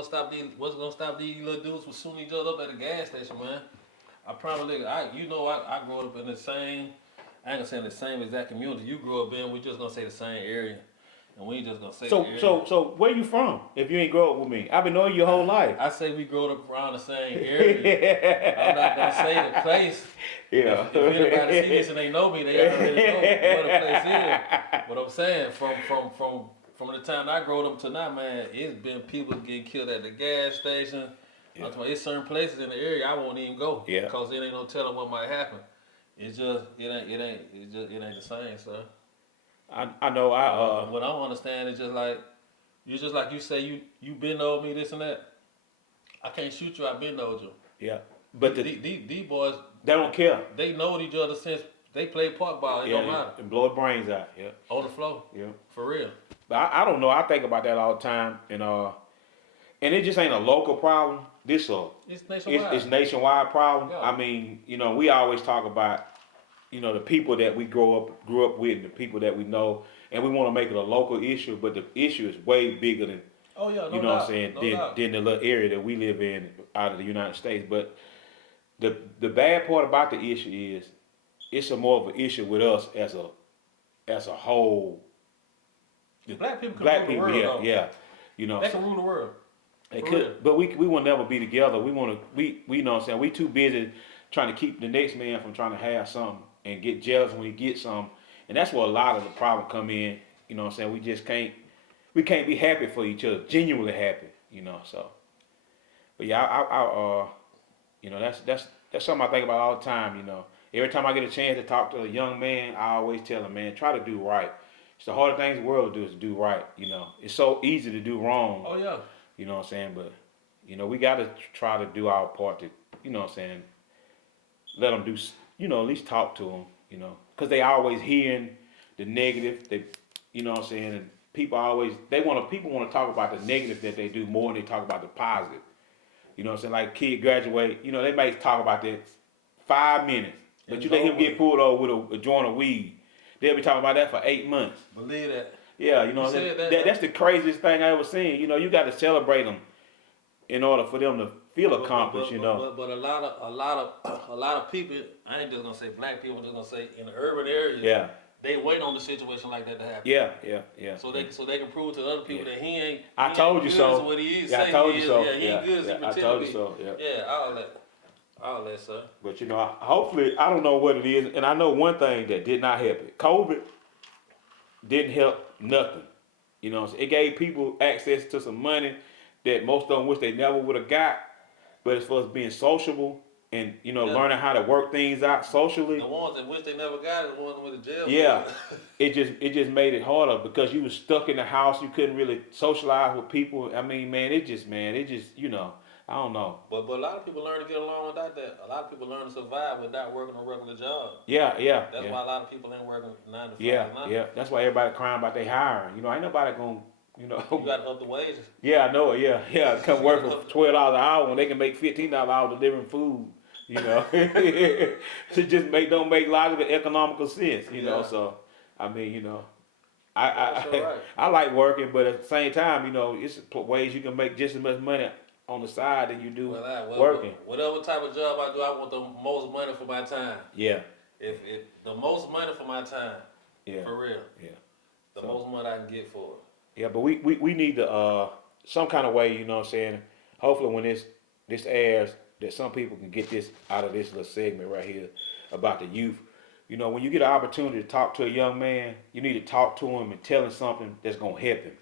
What's gonna stop these little dudes from shooting each other up at the gas station, man? I probably, I grew up in the same. I ain't gonna say the same exact community you grew up in. We just gonna say the same area, and we ain't just gonna say the area. So where you from? If you ain't grow up with me, I've been knowing you your whole life. I say we grew up around the same area. I'm not gonna say the place. Yeah. If anybody see this and they know me, they already know where the place is. But I'm saying from the time I grew up to now, man, it's been people getting killed at the gas station. Yeah. I'm talking about, it's certain places in the area I won't even go. Yeah. Because it ain't no telling what might happen. It ain't the same, sir. I know. What I don't understand is just like you say you been over me this and that. I can't shoot you. I been over you. Yeah. But these boys, they don't care. They know each other since they played park ball. It don't matter. And blow their brains out. Yeah. On the floor. Yeah. For real. But I don't know. I think about that all the time, and it just ain't a local problem. It's nationwide. It's nationwide problem. Yeah. I mean, we always talk about, the people that we grew up with, and the people that we know, and we want to make it a local issue, but the issue is way bigger than. Oh yeah, no what I'm saying? Than the little area that we live in out of the United States. But the bad part about the issue is it's more of an issue with us as a whole. Black people can rule the world. Yeah. They can rule the world. They could, but we will never be together. We know what I'm saying. We too busy trying to keep the next man from trying to have something and get jealous when he gets something, and that's where a lot of the problem come in. You know what I'm saying? We just can't be happy for each other, genuinely happy. So. But yeah, that's something I think about all the time. Every time I get a chance to talk to a young man, I always tell him, man, try to do right. It's the hardest thing in the world to do is do right. It's so easy to do wrong. Oh yeah. You know what I'm saying? But we got to try to do our part to, what I'm saying, let them do, at least talk to them, because they always hearing the negative. They, what I'm saying, and people want to talk about the negative that they do more than they talk about the positive. You know what I'm saying? Like kid graduate, they might talk about that 5 minutes, but you let him get pulled over with a joint of weed. They'll be talking about that for 8 months. Believe that. Yeah, that's the craziest thing I ever seen. You got to celebrate them in order for them to feel accomplished. But a lot of people, I ain't just gonna say black people, I'm just gonna say in the urban areas. Yeah. They wait on the situation like that to happen. Yeah. So they can prove to the other people that he ain't. I told you so. What he is. Yeah, I told you so. Yeah, he ain't good. I told you so. Yeah. Yeah, all that, sir. But hopefully, I don't know what it is, and I know one thing that did not help it. COVID didn't help nothing. It gave people access to some money that most of them wish they never would have got. But as far as being sociable and learning how to work things out socially, the ones that wish they never got it, the ones that went to jail. Yeah, it just made it harder because you was stuck in the house. You couldn't really socialize with people. I mean, man, it just I don't know. But a lot of people learn to get along without that. A lot of people learn to survive without working a regular job. Yeah. That's why a lot of people ain't working 9 to 5. Yeah. That's why everybody crying about they hiring. Ain't nobody gonna, You got to up the wages. Yeah, I know it. Yeah. Come work for $12 an hour when they can make $15 an hour delivering food. It just don't make logical economical sense. So I mean, I like working, but at the same time, it's ways you can make just as much money on the side than you do working. Whatever type of job I do, I want the most money for my time. Yeah. If the most money for my time. Yeah. For real. Yeah. The most money I can get for it. Yeah, but we need to some kind of way, what I'm saying. Hopefully when this airs, that some people can get this out of this little segment right here about the youth. When you get an opportunity to talk to a young man, you need to talk to him and tell him something that's gonna help him.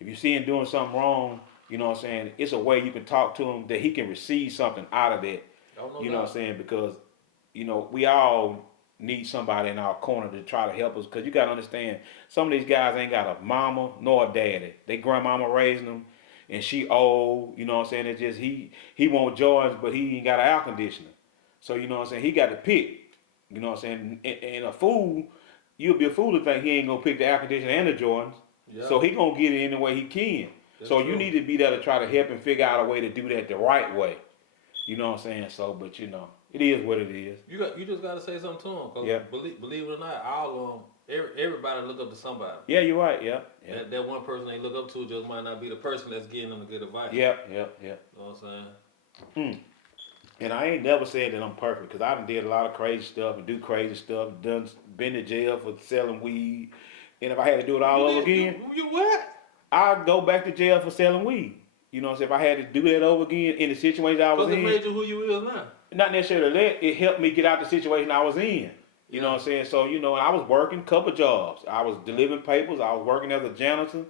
If you see him doing something wrong, what I'm saying, it's a way you can talk to him that he can receive something out of that. What I'm saying? Because, we all need somebody in our corner to try to help us. Because you got to understand, some of these guys ain't got a mama nor a daddy. They grandmama raising them, and she old. What I'm saying? It's just he want Jordans, but he ain't got an air conditioner. So, what I'm saying? He got to pick. What I'm saying? And a fool, you'll be a fool to think he ain't going to pick the air conditioner and the Jordans. Yeah. So he going to get it any way he can. That's so true. You need to be there to try to help him figure out a way to do that the right way. You know what I'm saying? So, but it is what it is. You just got to say something to him. Cause believe it or not, everybody look up to somebody. Yeah, you're right. Yeah. Yeah. That one person they look up to just might not be the person that's giving them the good advice. Yeah. Yeah. Yeah. You know what I'm saying? And I ain't never said that I'm perfect, because I done did a lot of crazy stuff and do crazy stuff. Been to jail for selling weed, and if I had to do it all over again, You what? I'd go back to jail for selling weed. You know what I'm saying? If I had to do that over again in the situation I was in, Because it made you who you is now. not necessarily that, it helped me get out the situation I was in. You know what I'm saying? So, you know, I was working a couple jobs. I was delivering papers. I was working as a janitor.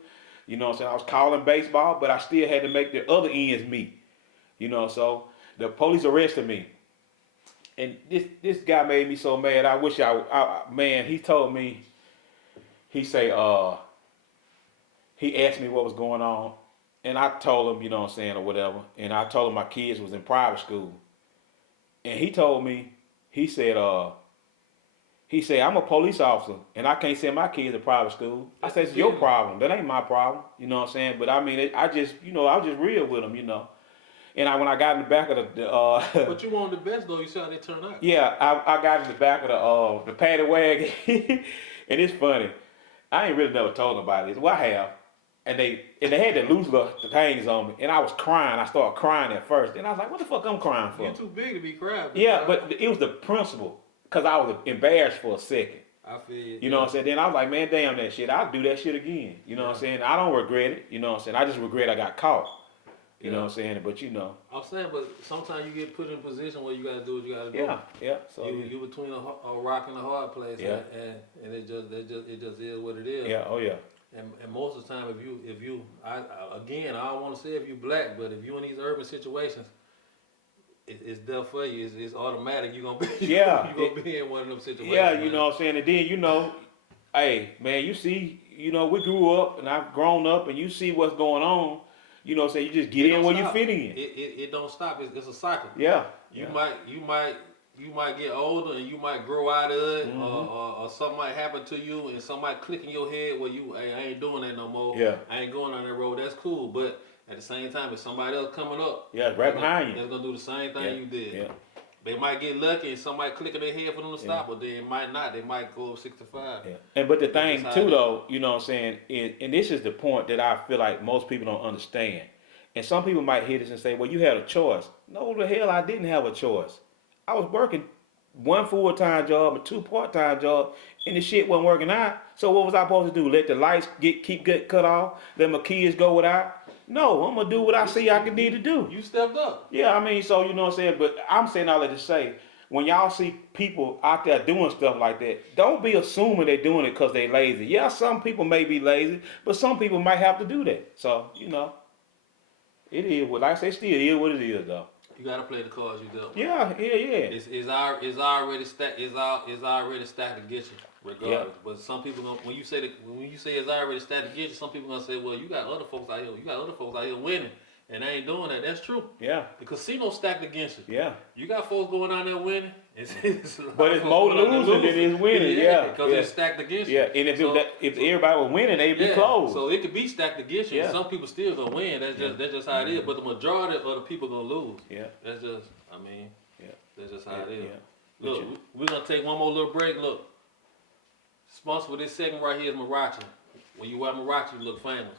You know what I'm saying? I was calling baseball, but I still had to make the other ends meet. You know, so the police arrested me. And this guy made me so mad. I wish man, he told me, he asked me what was going on. And I told him, you know what I'm saying, or whatever. And I told him my kids was in private school. And he told me, he said, I'm a police officer and I can't send my kids to private school. I said, it's your problem. That ain't my problem. You know what I'm saying? But I mean, I was just real with him, you know. And when I got in the back of But you wanted the best though. You saw how they turned out. Yeah, I got in the back of the paddy wagon. And it's funny. I ain't really never told nobody this. Well, I have. And they had the loose the things on me, and I was crying. I started crying at first, and I was like, "What the fuck I'm crying for?" You're too big to be crying. Yeah, but it was the principle, cause I was embarrassed for a second. I feel you. You know what I'm saying? Then I was like, "Man, damn that shit. I'll do that shit again." You know what I'm saying? I don't regret it. You know what I'm saying? I just regret I got caught. You know what I'm saying? But you know. I'm saying, but sometimes you get put in a position where you gotta do what you gotta do. Yeah. So you between a rock and a hard place. Yeah. And it just is what it is. Yeah. Oh yeah. And most of the time, if you, I don't want to say if you black, but if you in these urban situations, it's there for you. It's automatic. You're gonna be be in one of them situations. Yeah, man. you know what I'm saying. And then you know, hey man, you see, you know, we grew up and I've grown up, and you see what's going on. You know what I'm saying. You just get in where you're fitting in. It don't stop. It's a cycle. Yeah. You might get older and you might grow out of it, or something might happen to you and something might click in your head where hey, I ain't doing that no more. Yeah. I ain't going on that road. That's cool. But at the same time, if somebody else coming up, right behind you, that's gonna do the same thing you did. Yeah. They might get lucky and somebody click in their head for them to stop, but they might not. They might go up 65. Yeah. But the thing too, though, you know what I'm saying, and this is the point that I feel like most people don't understand. And some people might hear this and say, well, you had a choice. No, the hell, I didn't have a choice. I was working 1 full-time job and 2 part-time jobs, and the shit wasn't working out. So what was I supposed to do? Let the lights keep getting cut off? Let my kids go without? No, I'm going to do what I see I need to do. You stepped up. Yeah, I mean, so you know what I'm saying? But I'm saying all that to say, when y'all see people out there doing stuff like that, don't be assuming they're doing it because they're lazy. Yeah, some people may be lazy, but some people might have to do that. So, you know. It is what, like I say, still is what it is, though. You gotta play the cards you dealt. Yeah. It's already stacked. It's already stacked against you, regardless. Yeah. But some people when you say it's already stacked against you, some people gonna say, well, you got other folks out here. You got other folks out here winning, and they ain't doing that. That's true. Yeah. The casino stacked against you. Yeah. You got folks going out there winning. But it's more losing than it's winning. Yeah. Because it's stacked against you. Yeah. And if everybody was winning, they'd be closed. So it could be stacked against you. Yeah. And some people still gonna win. That's just how it is. But the majority of the people gonna lose. Yeah. That's just. That's just how it is. Yeah. Look, we're gonna take one more little break. Look, sponsor for this segment right here is Marachi. When you wear Marachi, you look famous.